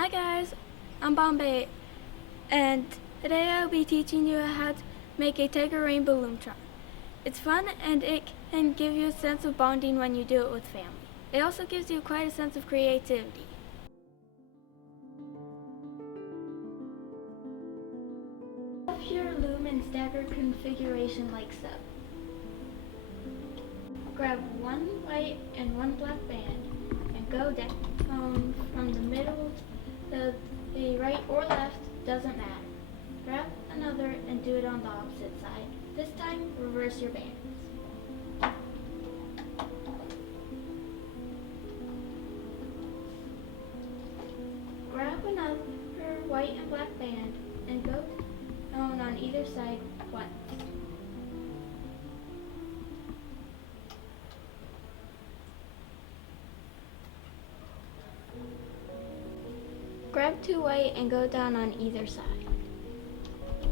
Hi guys, I'm Bombay, and today I'll be teaching you how to make a tiger rainbow loom charm. It's fun and it can give you a sense of bonding when you do it with family. It also gives you quite a sense of creativity. Have your loom in staggered configuration like so. Grab one white and one black band and go down from the middle to the right or left, doesn't matter. Grab another and do it on the opposite side. This time, reverse your bands. Grab another white and black band and go down on either side once. Grab two white and go down on either side.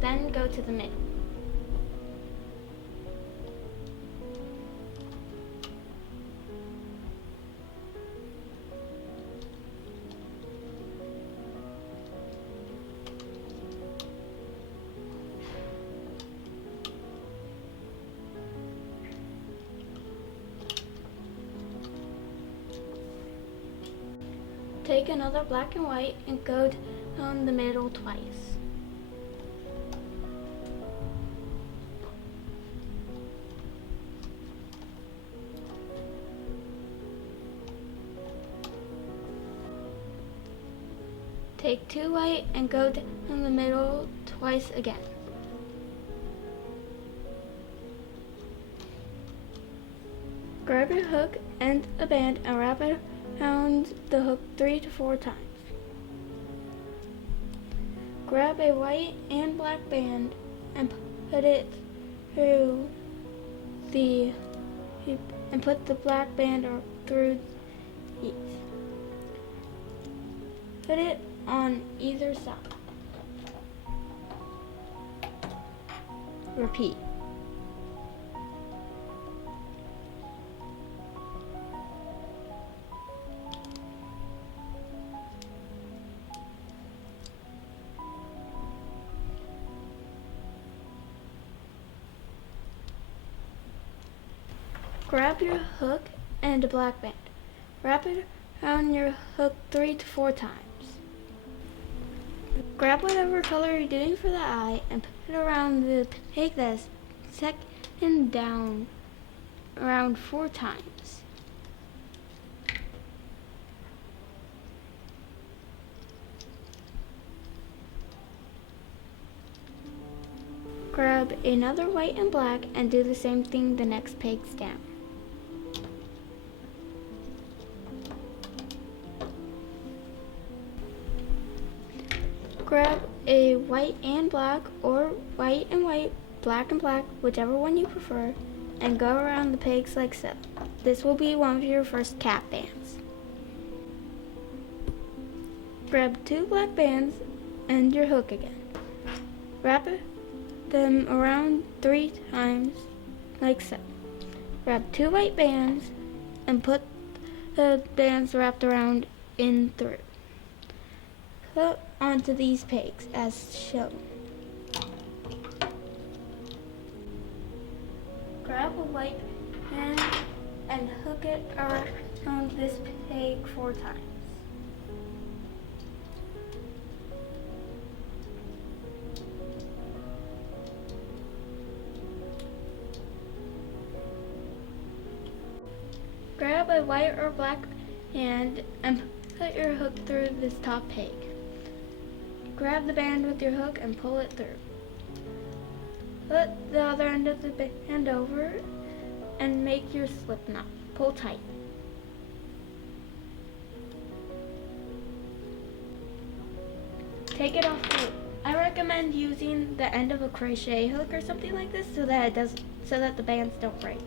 Then go to the middle. Take another black and white and go down the middle twice. Take two white and go down the middle twice again. Grab your hook and a band and wrap it around the hook 3 to 4 times. Grab a white and black band and put it through the and put the black band through each. Put it on either side. Repeat. Grab your hook and a black band. Wrap it around your hook 3 to 4 times. Grab whatever color you're doing for the eye and put it around the pig that's second down around 4 times. Grab another white and black and do the same thing the next pegs down. Grab a white and black or white and white, black and black, whichever one you prefer, and go around the pegs like so. This will be one of your first cap bands. Grab 2 black bands and your hook again. Wrap them around 3 times like so. Grab 2 white bands and put the bands wrapped around in through. Put onto these pegs as shown. Grab a white band and hook it around this peg 4 times. Grab a white or black band and put your hook through this top peg. Grab the band with your hook and pull it through. Put the other end of the band over and make your slip knot. Pull tight. Take it off the loop. I recommend using the end of a crochet hook or something like this so that the bands don't break.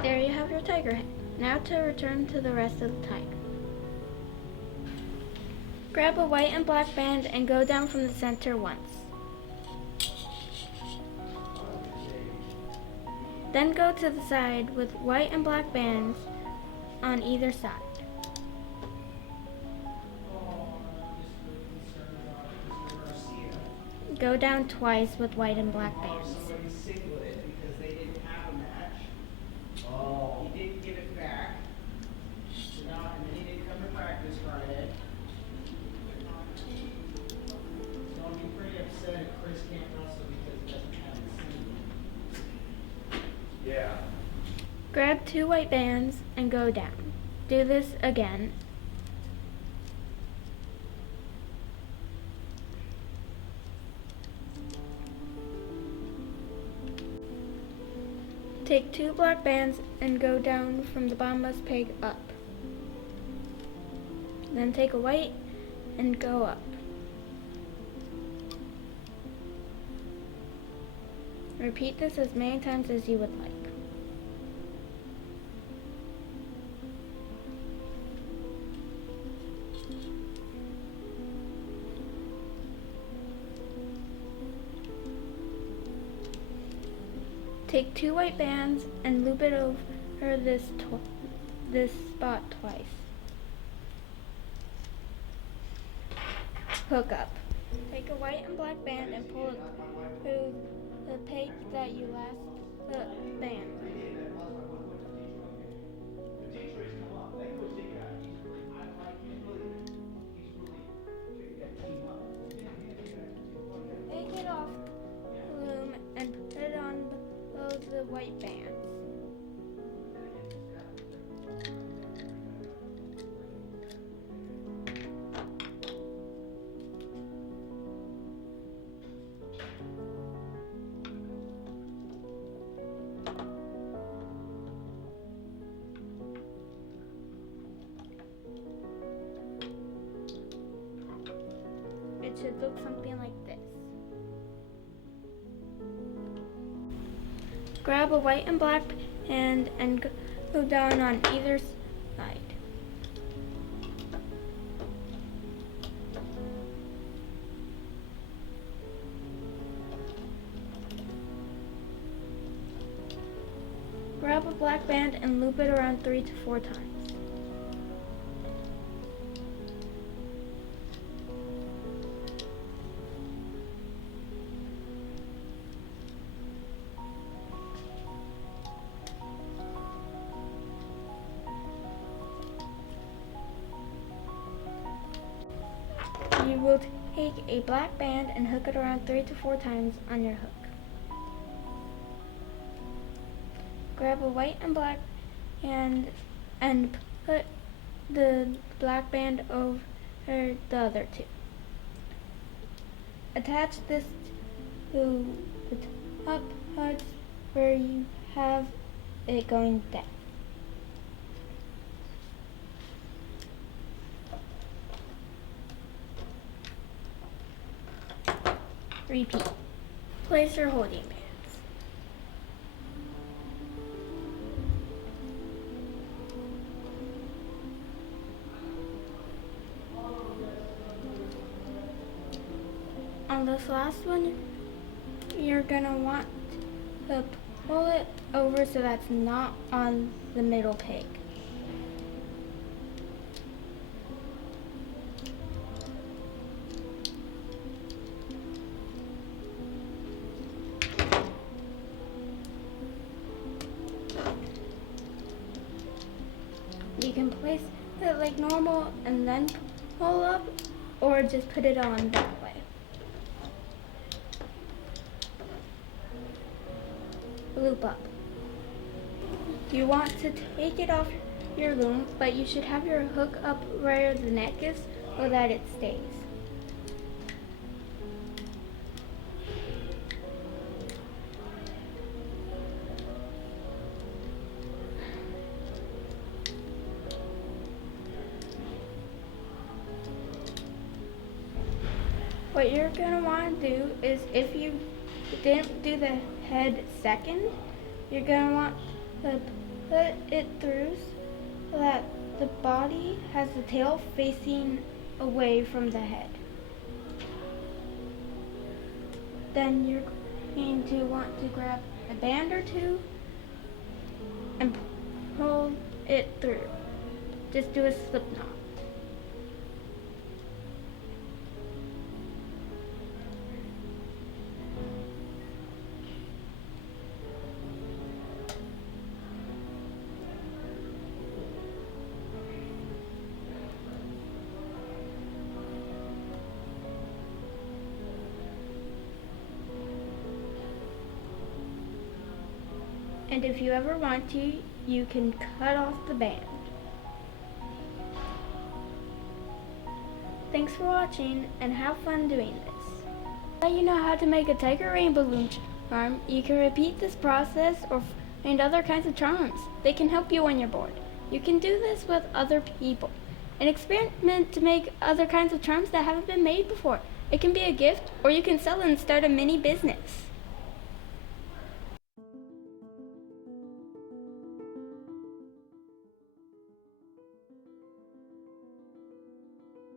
There you have your tiger head. Now to return to the rest of the tiger. Grab a white and black band and go down from the center once. Then go to the side with white and black bands on either side. Go down twice with white and black bands. Because they didn't have a match. Oh. He didn't give it back. So now, and then he didn't come to practice Friday. So I'll be pretty upset if Chris can't wrestle because he doesn't have a seed. Yeah. Grab 2 white bands and go down. Do this again. Take 2 black bands and go down from the Bombas peg up. Then take a white and go up. Repeat this as many times as you would like. Take 2 white bands and loop it over this spot twice. Hook up. Take a white and black band and pull it through the peg that you last the band. Take it off the loom and put it on the white bands. It should look something like this. Grab a white and black band and go down on either side. Grab a black band and loop it around 3 to 4 times. You will take a black band and hook it around 3 to 4 times on your hook. Grab a white and black and put the black band over the other 2. Attach this to the top parts where you have it going down. Repeat. Place your holding bands. On this last one, you're gonna want to pull it over so that's not on the middle peg. You can place it like normal and then pull up, or just put it on that way. Loop up. You want to take it off your loom, but you should have your hook up where the neck is so that it stays. What you're going to want to do is, if you didn't do the head second, you're going to want to put it through that the body has the tail facing away from the head. Then you're going to want to grab a band or two and pull it through. Just do a slip knot. And if you ever want to, you can cut off the band. Thanks for watching and have fun doing this. Now you know how to make a tiger rainbow loom charm. You can repeat this process or find other kinds of charms. They can help you when you're bored. You can do this with other people and experiment to make other kinds of charms that haven't been made before. It can be a gift or you can sell and start a mini business.